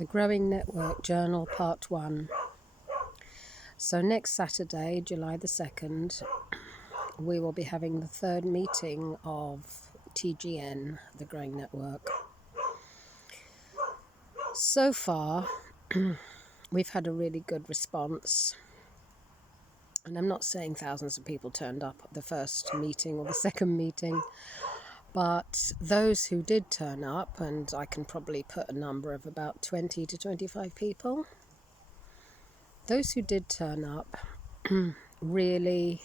The Growing Network Journal Part 1. So next Saturday, July the 2nd, we will be having the third meeting of TGN, the Growing Network. So far, we've had a really good response. And I'm not saying thousands of people turned up at the first meeting or the second meeting, but those who did turn up, and I can probably put a number of about 20 to 25 people, those who did turn up really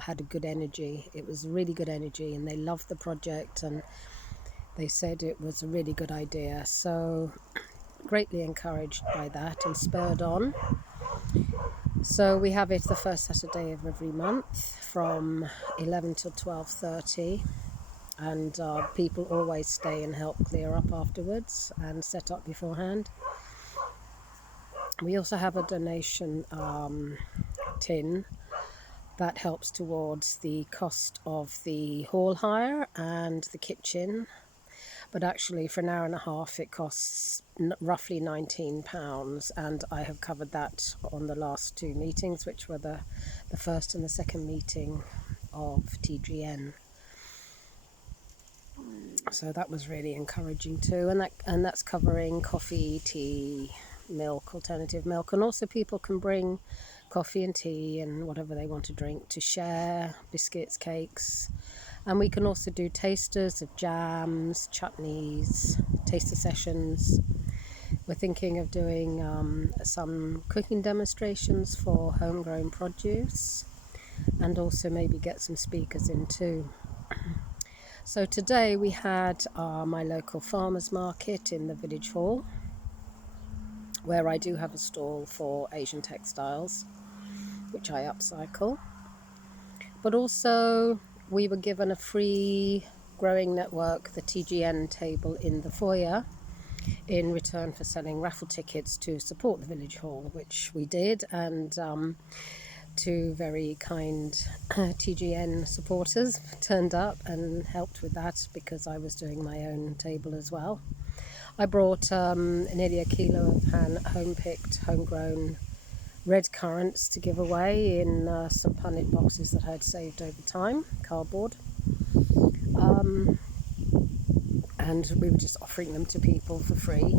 had a good energy. It was really good energy, and they loved the project, and they said it was a really good idea. So greatly encouraged by that and spurred on. So we have it the first Saturday of every month from 11 till 12:30. And people always stay and help clear up afterwards and set up beforehand. We also have a donation tin that helps towards the cost of the hall hire and the kitchen. But actually for an hour and a half it costs roughly £19, and I have covered that on the last two meetings, which were the first and the second meeting of TGN. So that was really encouraging too, and that's covering coffee, tea, milk, alternative milk, and also people can bring coffee and tea and whatever they want to drink to share, biscuits, cakes, and we can also do tasters of jams, chutneys, taster sessions. We're thinking of doing some cooking demonstrations for homegrown produce, and also maybe get some speakers in too. So today we had my local farmers market in the village hall, where I do have a stall for Asian textiles, which I upcycle. But also we were given a free Growing Network, the TGN table in the foyer, in return for selling raffle tickets to support the village hall, which we did, and two very kind TGN supporters turned up and helped with that because I was doing my own table as well. I brought nearly a kilo of home-picked, homegrown red currants to give away in some punnet boxes that I had saved over time, cardboard. And we were just offering them to people for free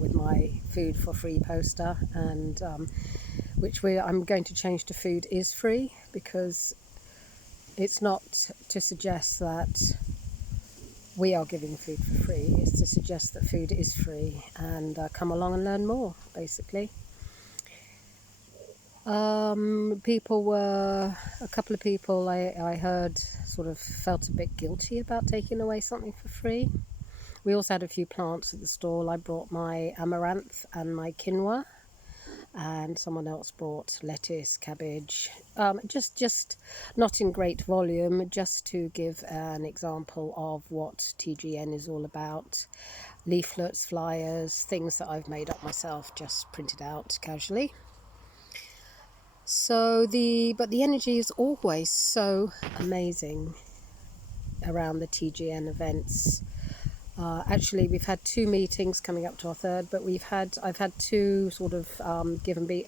with my food for free poster, and which I'm going to change to food is free, because it's not to suggest that we are giving food for free. It's to suggest that food is free, and come along and learn more, basically. A couple of people I heard sort of felt a bit guilty about taking away something for free. We also had a few plants at the stall. I brought my amaranth and my quinoa, and someone else brought lettuce, cabbage, just not in great volume, just to give an example of what TGN is all about. Leaflets, flyers, things that I've made up myself, just printed out casually. So but the energy is always so amazing around the TGN events. Actually, we've had two meetings coming up to our third, but I've had two sort of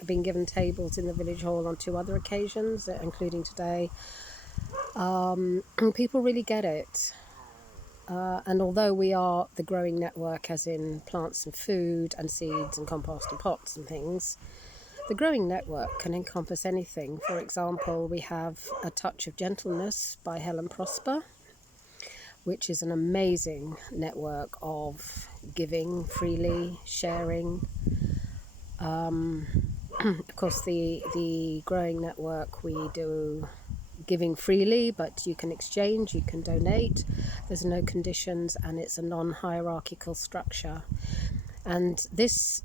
been given tables in the village hall on two other occasions, including today. People really get it. And although we are the Growing Network, as in plants and food and seeds and compost and pots and things, the Growing Network can encompass anything. For example, we have A Touch of Gentleness by Helen Prosper, which is an amazing network of giving freely, sharing. Of course, the Growing Network, we do giving freely, but you can exchange, you can donate. There's no conditions, and it's a non-hierarchical structure. And this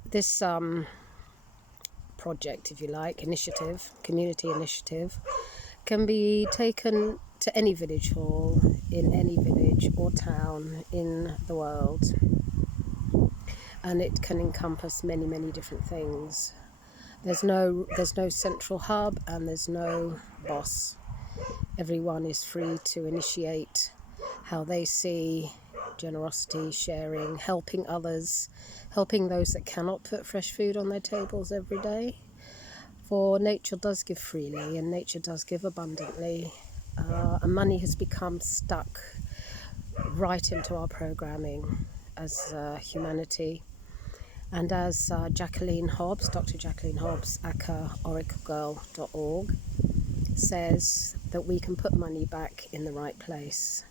project, if you like, community initiative, can be taken to any village hall in any village or town in the world, and it can encompass many different things. There's no central hub, and there's no boss. Everyone is free to initiate how they see generosity, sharing, helping others, helping those that cannot put fresh food on their tables every day. For nature does give freely and nature does give abundantly. And money has become stuck right into our programming as humanity. And as Jacqueline Hobbs, Dr. Jacqueline Hobbs, accaoraclegirl.org, says, that we can put money back in the right place.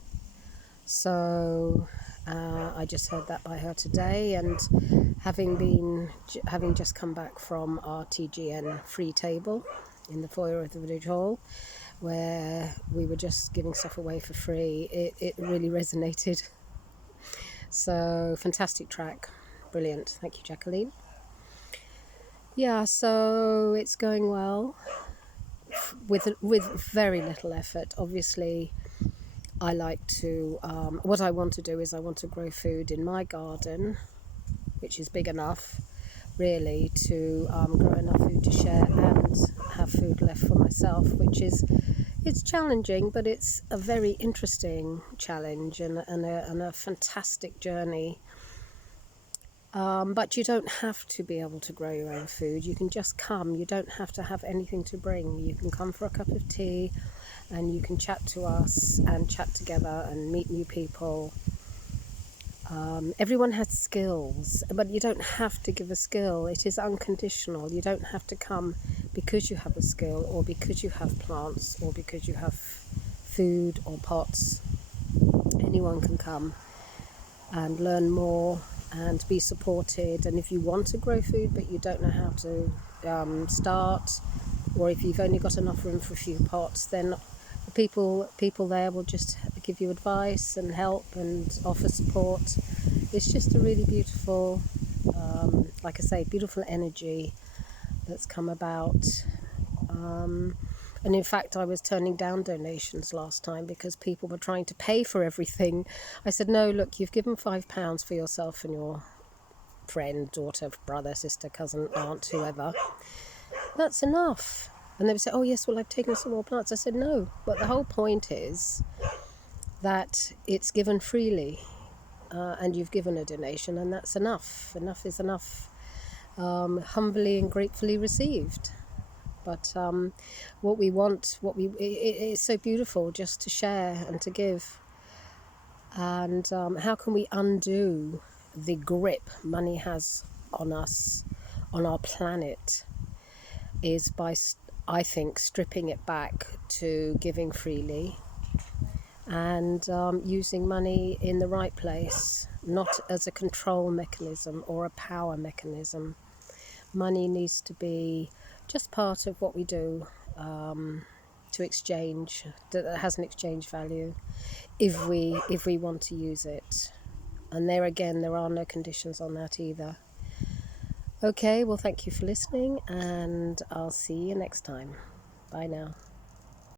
So I just heard that by her today, and having just come back from our TGN free table in the foyer of the village hall, where we were just giving stuff away for free, it really resonated. So fantastic track, brilliant. Thank you, Jacqueline. Yeah, so it's going well with very little effort. Obviously, I like to, what I want to do is I want to grow food in my garden, which is big enough, really, to grow enough food to share and have food left for myself, which is, it's challenging, but it's a very interesting challenge and a fantastic journey. But you don't have to be able to grow your own food. You can just come. You don't have to have anything to bring. You can come for a cup of tea and you can chat to us and chat together and meet new people. Everyone has skills, but you don't have to give a skill. It is unconditional. You don't have to come because you have a skill or because you have plants or because you have food or pots. Anyone can come and learn more and be supported. And if you want to grow food but you don't know how to start, or if you've only got enough room for a few pots, then people there will just give you advice and help and offer support. It's just a really beautiful, like I say, beautiful energy that's come about. And in fact, I was turning down donations last time because people were trying to pay for everything. I said, no, look, you've given £5 for yourself and your friend, daughter, brother, sister, cousin, aunt, whoever. That's enough. And they would say, oh yes, well, I've taken some more plants. I said, no, but the whole point is that it's given freely, and you've given a donation, and that's enough. Enough is enough. Humbly and gratefully received. But what we want, it's so beautiful just to share and to give. And how can we undo the grip money has on us, on our planet, is by, I think, stripping it back to giving freely and using money in the right place, not as a control mechanism or a power mechanism. Money needs to be just part of what we do to exchange, that has an exchange value if we want to use it. And there again, there are no conditions on that either. Okay, well, thank you for listening, and I'll see you next time. Bye now.